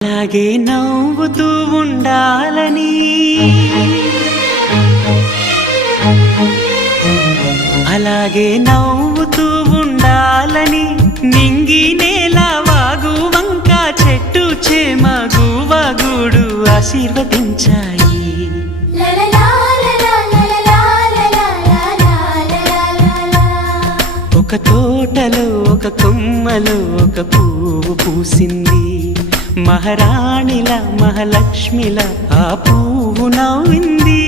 అలాగే నవ్వుతూ ఉండాలని అలాగే నవ్వుతూ ఉండాలని నింగి నేల వాగు వంక చెట్టు చేమ గువగూడు ఆశీర్వదించాయి. ఒక తోటలో ఒక కొమ్మలో ఒక పువ్వు పూసింది. మహారాణిల మహాలక్ష్మిల ఆ పువ్వు నవ్వింది.